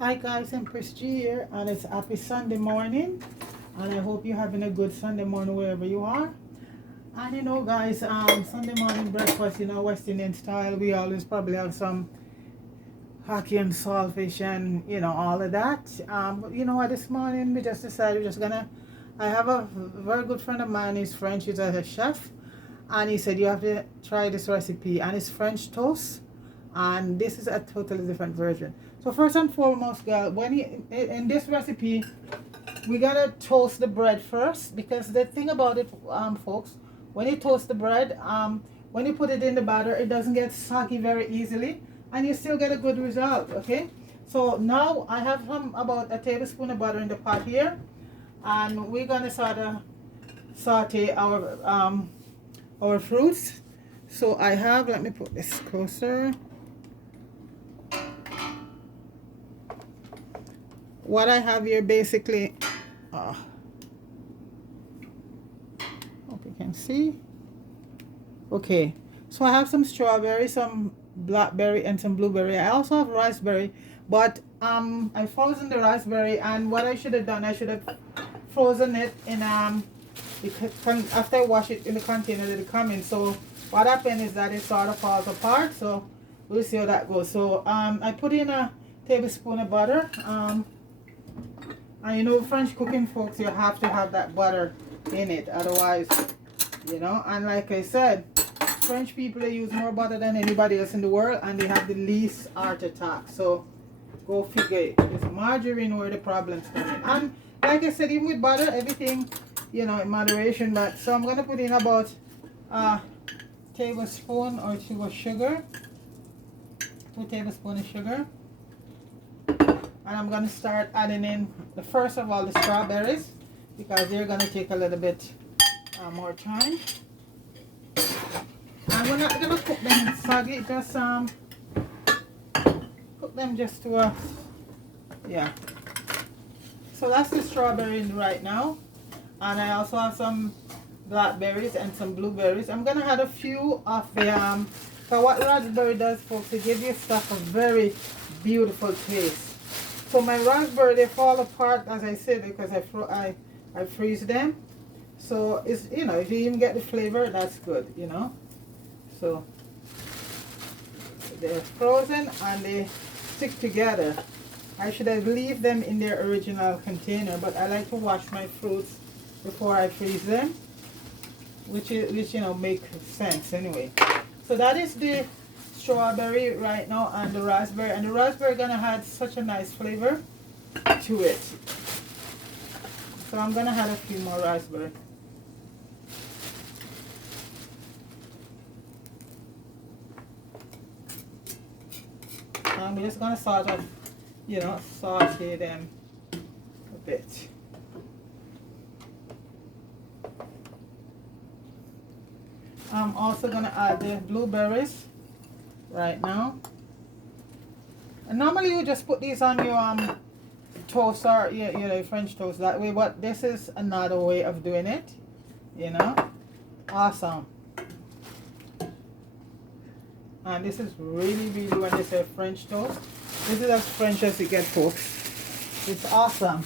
Hi guys, Empress G here, and it's happy Sunday morning, and I hope you're having a good Sunday morning wherever you are. And you know, guys, Sunday morning breakfast, West Indian style, we always probably have some hockey and saltfish and all of that. But you know what? This morning we just decided we're just gonna. I have a very good friend of mine. He's French. He's a chef, and he said you have to try this recipe, and it's French toast, and this is a totally different version. So first and foremost, girl, when you in this recipe, we gotta toast the bread first, because the thing about it, folks, when you toast the bread, when you put it in the batter, it doesn't get soggy very easily, and you still get a good result. Okay. So now I have about a tablespoon of butter in the pot here, and we're gonna sort of saute our fruits. So I have, let me put this closer. What I have here basically, hope you can see. Okay, so I have some strawberry, some blackberry, and some blueberry. I also have raspberry, but I frozen the raspberry, and what I should have done, I should have frozen it in after I wash it in the container that it come in. So what happened is that it sort of falls apart. So we'll see how that goes. So I put in a tablespoon of butter. And French cooking, folks, you have to have that butter in it, otherwise, and like I said, French people, they use more butter than anybody else in the world, and they have the least heart attack. So go figure. It's margarine where the problems come in. And like I said, even with butter, everything, in moderation. But so I'm gonna put in about a tablespoon or two of sugar, 2 tablespoons of sugar. And I'm going to start adding in, first of all, the strawberries, because they're going to take a little bit more time. And we're not going to cook them soggy, just cook them just to yeah. So that's the strawberry right now. And I also have some blackberries and some blueberries. I'm going to add a few of the, so what raspberry does, folks, it gives you stuff a very beautiful taste. So my raspberry, they fall apart, as I said, because I freeze them. So it's, if you even get the flavor, that's good, So they're frozen and they stick together. I should have leave them in their original container, but I like to wash my fruits before I freeze them, which makes sense anyway. So that is the strawberry right now, and the raspberry gonna add such a nice flavor to it. So I'm gonna add a few more raspberry. I'm just gonna sort of saute them a bit. I'm also gonna add the blueberries right now. And normally you just put these on your toast, or French toast that way, but this is another way of doing it. Awesome. And this is really, really, when they say French toast, this is as French as it gets, folks. It's awesome.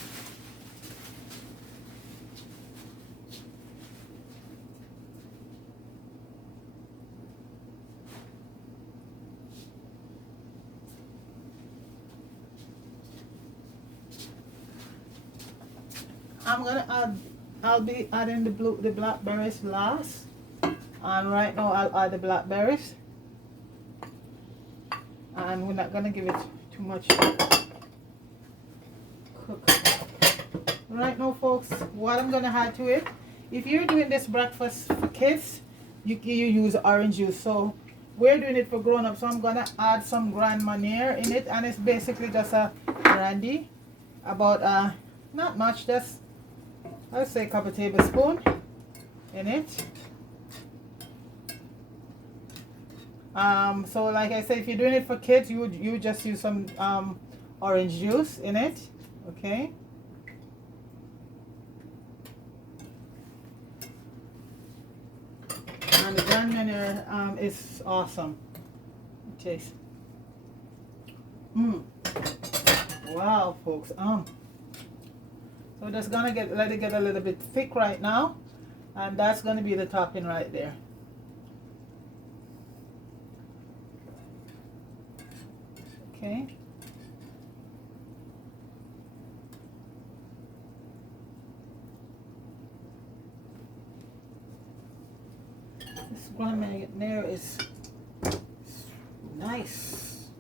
I'll be adding the blackberries last. And right now I'll add the blackberries. And we're not gonna give it too much cook. Right now, folks, what I'm gonna add to it, if you're doing this breakfast for kids, you use orange juice. So we're doing it for grown-ups, so I'm gonna add some Grand Marnier in it, and it's basically just a brandy, about not much, just I'll say a couple tablespoons in it. So like I said, if you're doing it for kids, you just use some orange juice in it. Okay. And the Grand Marnier is awesome. It tastes. Wow, folks. So just gonna let it get a little bit thick right now, and that's gonna be the topping right there. Okay. This Grand Marnier is nice.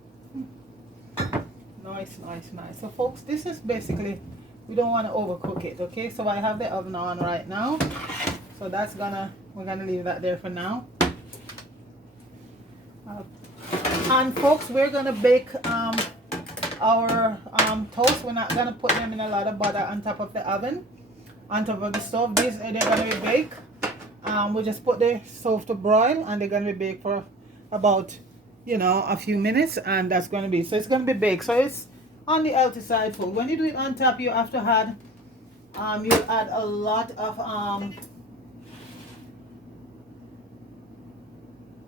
Nice, nice, nice. So folks, this is basically, we don't want to overcook it, okay? So I have the oven on right now. So that's we're gonna leave that there for now. And folks, we're gonna bake our toast. We're not gonna put them in a lot of butter on top of the oven, on top of the stove. These they're gonna be baked. We just put the stove to broil, and they're gonna be baked for about, you know, a few minutes, and that's gonna be, so it's gonna be baked. So it's on the healthy side, folks. When you do it on top, you have to add you'll add a lot of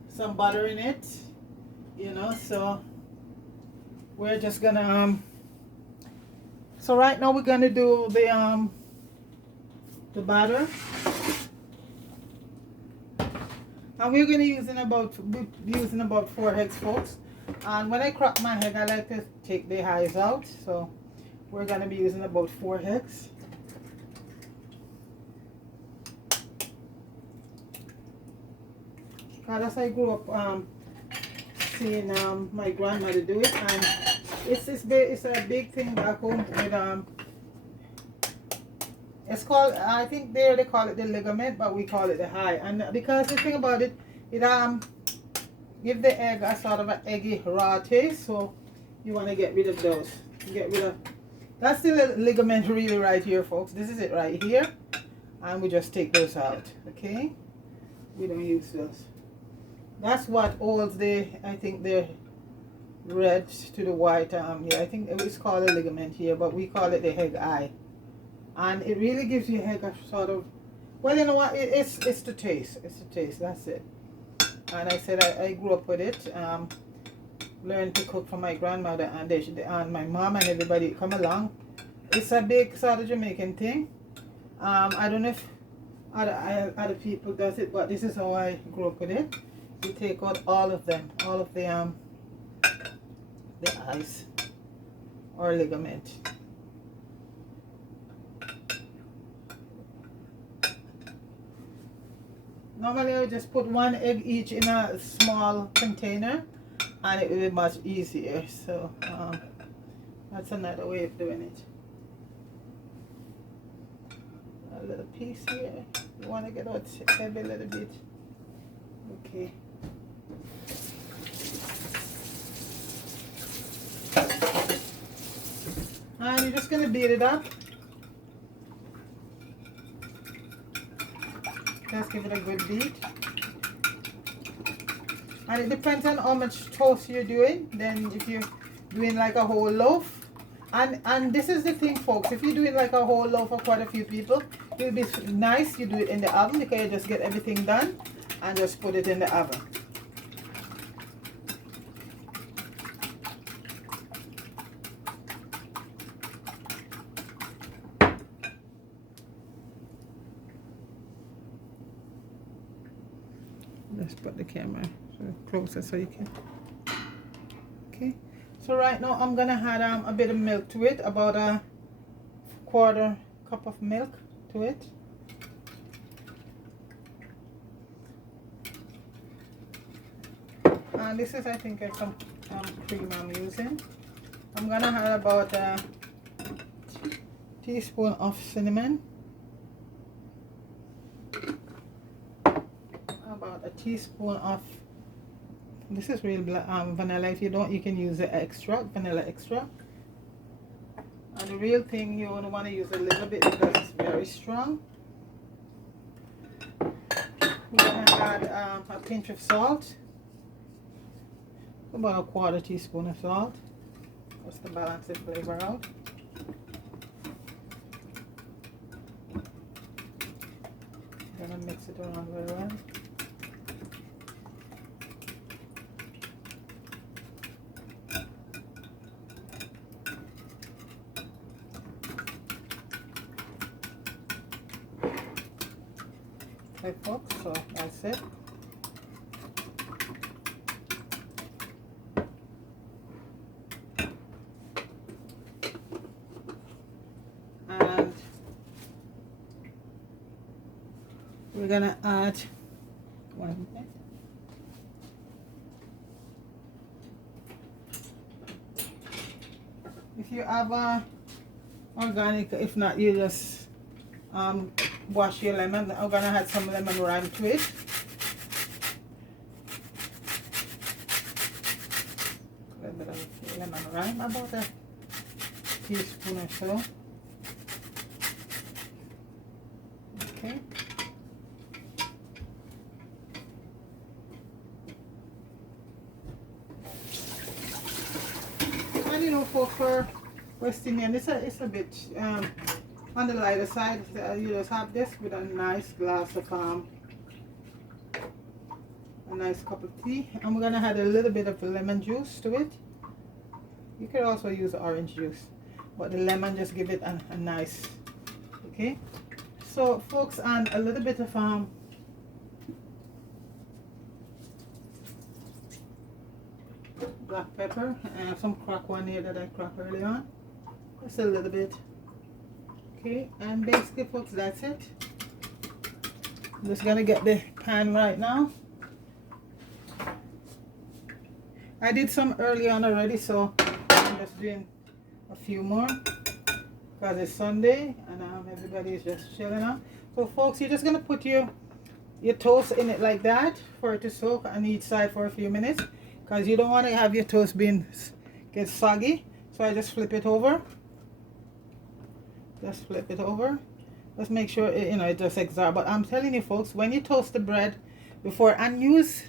some butter in it, you know. So we're just gonna so right now we're gonna do the batter, and we're gonna using about 4 eggs, folks. And when I crack my egg, I like to take the eyes out, so we're gonna be using about 4 eggs. As I grew up seeing my grandmother do it, and it's a big thing back home with it's called, I think there they call it the ligament, but we call it the high. And because the thing about it, it give the egg a sort of an eggy raw taste, so you want to get rid of those. Get rid of, that's the ligament really right here, folks. This is it right here, and we just take those out. Okay, we don't use those. That's what holds the, I think, the red to the white here. I think it's called a ligament here, but we call it the egg eye. And it really gives you egg a sort of, well, you know what, it's the taste. It's the taste, that's it. And I said I grew up with it. Learned to cook from my grandmother, and my mom and everybody come along. It's a big sort of Jamaican thing. I don't know if other people does it, but this is how I grew up with it. You take out all of them, all of the eyes or ligament. Normally I would just put 1 egg each in a small container, and it will be much easier. So that's another way of doing it. A little piece here. You want to get out every little bit. Okay. And you're just going to beat it up. Just give it a good beat. And it depends on how much toast you're doing. Then if you're doing like a whole loaf, and this is the thing, folks, if you're doing like a whole loaf for quite a few people, it will be nice you do it in the oven, because you just get everything done and just put it in the oven. Let's put the camera closer so you can. Okay, so right now I'm gonna add a bit of milk to it, about a 1/4 cup of milk to it. And this is, I think, some cream I'm using. I'm gonna add about a teaspoon of cinnamon, about a teaspoon of, this is real vanilla. If you don't, you can use the extract, vanilla extract. And the real thing, you only want to use a little bit because it's very strong. We're gonna add a pinch of salt, about a 1/4 teaspoon of salt, just to balance the flavor out. Gonna mix it around very well. Okay, folks, so that's it. And we're gonna add 1 minute. If you have a organic, if not, you just wash your lemon. I'm gonna add some lemon rind to it. A little bit of lemon rind, about a teaspoon or so. Okay. And you know, for West Indian, it's a bit on the lighter side. You just have this with a nice glass of a nice cup of tea, and we're gonna add a little bit of lemon juice to it. You could also use orange juice, but the lemon just give it a nice. Okay, so folks, and a little bit of black pepper. I have some cracked one here that I cracked early on. Just a little bit. Okay, and basically, folks, that's it. I'm just gonna get the pan right now. I did some early on already, so I'm just doing a few more because it's Sunday and everybody is just chilling out. So folks, you're just gonna put your toast in it like that for it to soak on each side for a few minutes, because you don't want to have your toast get soggy. So I just flip it over. Just flip it over. Just make sure it, it just exact. But I'm telling you, folks, when you toast the bread before, and use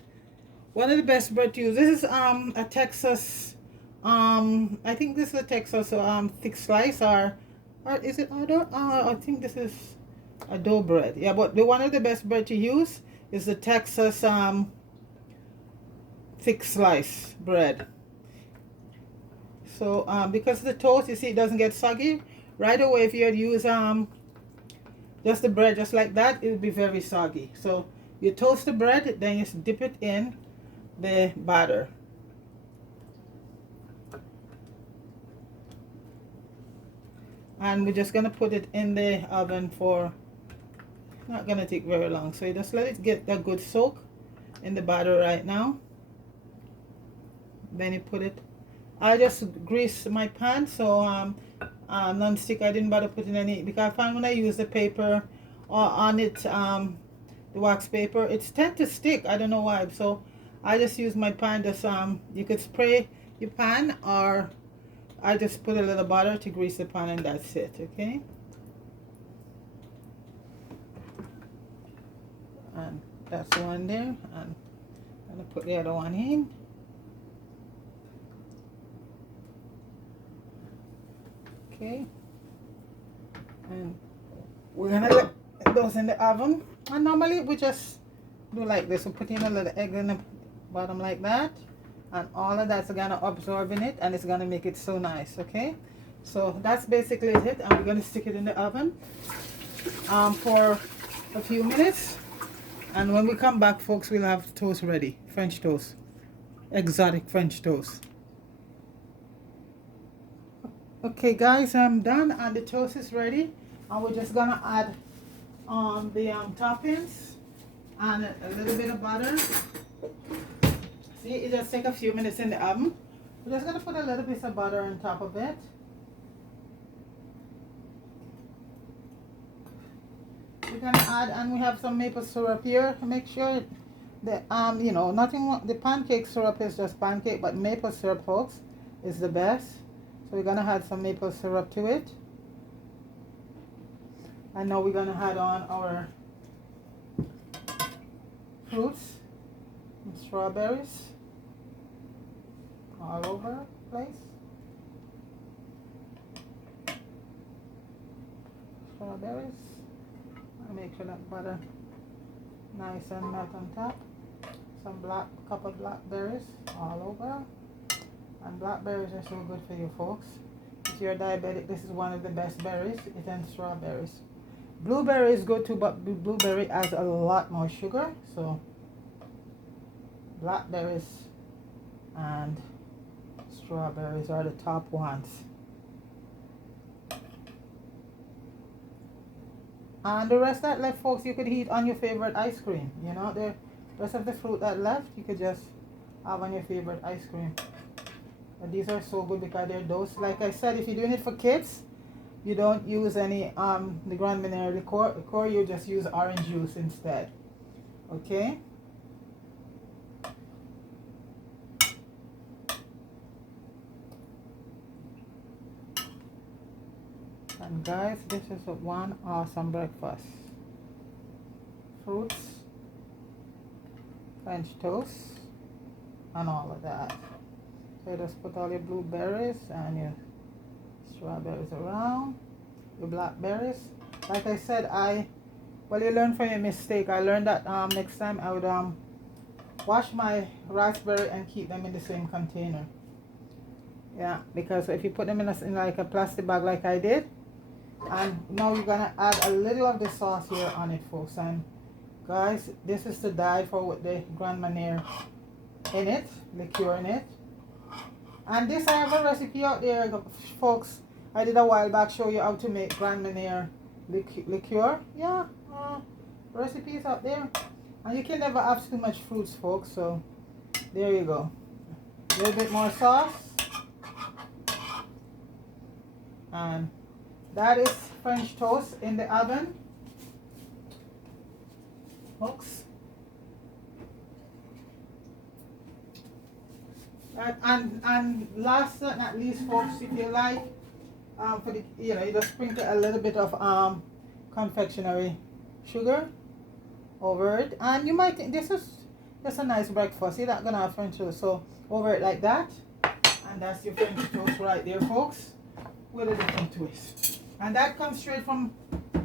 one of the best bread to use. This is a Texas, I think this is a Texas thick slice, or is it? I think this is a dough bread. Yeah, but one of the best bread to use is the Texas thick slice bread. So because the toast, you see, it doesn't get soggy right away. If you had use just the bread just like that, it would be very soggy. So you toast the bread, then you dip it in the batter. And we're just gonna put it in the oven for, not gonna take very long. So you just let it get a good soak in the batter right now. Then you put it, I just grease my pan, so non-stick. I didn't bother putting any, because I find when I use the paper on it, the wax paper, it's tend to stick. I don't know why. So I just use my pan. Just you could spray your pan, or I just put a little butter to grease the pan, and that's it. Okay. And that's one there, and I'm gonna put the other one in. Okay, and we're gonna let those in the oven. And normally we just do like this. We put in a little egg in the bottom like that, and all of that's gonna absorb in it, and it's gonna make it so nice. Okay, so that's basically it, and we're gonna stick it in the oven for a few minutes. And when we come back, folks, we'll have toast ready. French toast, exotic French toast. Okay guys, I'm done and the toast is ready, and we're just gonna add the toppings and a little bit of butter. See, it just take a few minutes in the oven. We're just gonna put a little bit of butter on top of it. We're gonna add, and we have some maple syrup here. Make sure that nothing, the pancake syrup is just pancake, but maple syrup, folks, is the best. So we're gonna add some maple syrup to it. And now we're gonna add on our fruits and strawberries all over the place. Strawberries. I make sure that butter nice and melt on top. Some couple blackberries all over. And blackberries are so good for you, folks. If you're diabetic, this is one of the best berries. It and strawberries. Blueberry is good too, but blueberry has a lot more sugar. So blackberries and strawberries are the top ones. And the rest that left, folks, you could eat on your favorite ice cream. You know, the rest of the fruit that left, you could just have on your favorite ice cream. But these are so good because they're dosed. Like I said, if you're doing it for kids, you don't use any the Grand Marnier liqueur, you just use orange juice instead. Okay? And guys, this is one awesome breakfast. Fruits, French toast, and all of that. So you just put all your blueberries and your strawberries around, your blackberries. Like I said, well, you learn from your mistake. I learned that next time I would wash my raspberry and keep them in the same container. Yeah, because if you put them in like a plastic bag like I did, and now you're gonna add a little of the sauce here on it, folks. And guys, this is to die for with the Grand Marnier in it, liqueur in it. And this, I have a recipe out there, folks. I did a while back show you how to make Grand Marnier liqueur. Yeah, recipes out there. And you can never have too much fruits, folks. So there you go. A little bit more sauce. And that is French toast in the oven, folks. And last but not least, folks, if you like, for the, you just sprinkle a little bit of confectionery sugar over it, and you might think this is just a nice breakfast. You're not gonna have French toast, so over it like that, and that's your French toast right there, folks, with a different twist. And that comes straight from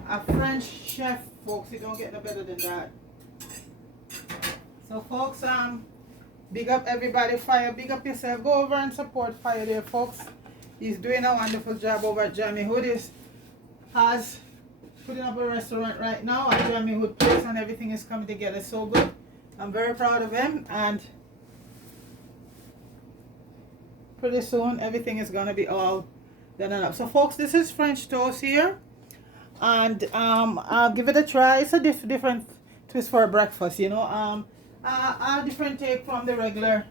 a French chef, folks. You don't get no better than that. So, folks, big up everybody, Fire. Big up yourself. Go over and support Fire there, folks. He's doing a wonderful job over at Jammy Hood. Has putting up a restaurant right now at Jammy Hood Place, and everything is coming together so good. I'm very proud of him, and pretty soon everything is gonna be all done and up. So, folks, this is French toast here, and I'll give it a try. It's a different twist for a breakfast, you know. A different take from the regular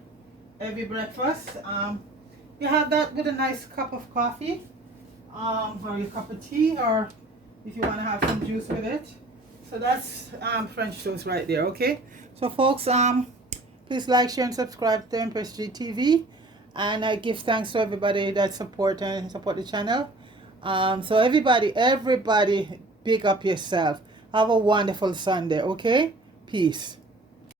heavy breakfast. You have that with a nice cup of coffee, or a cup of tea, or if you want to have some juice with it. So that's French toast right there. Okay, so folks, please like, share, and subscribe to Empress G TV, and I give thanks to everybody that support the channel. So everybody, big up yourself. Have a wonderful Sunday. Okay, peace.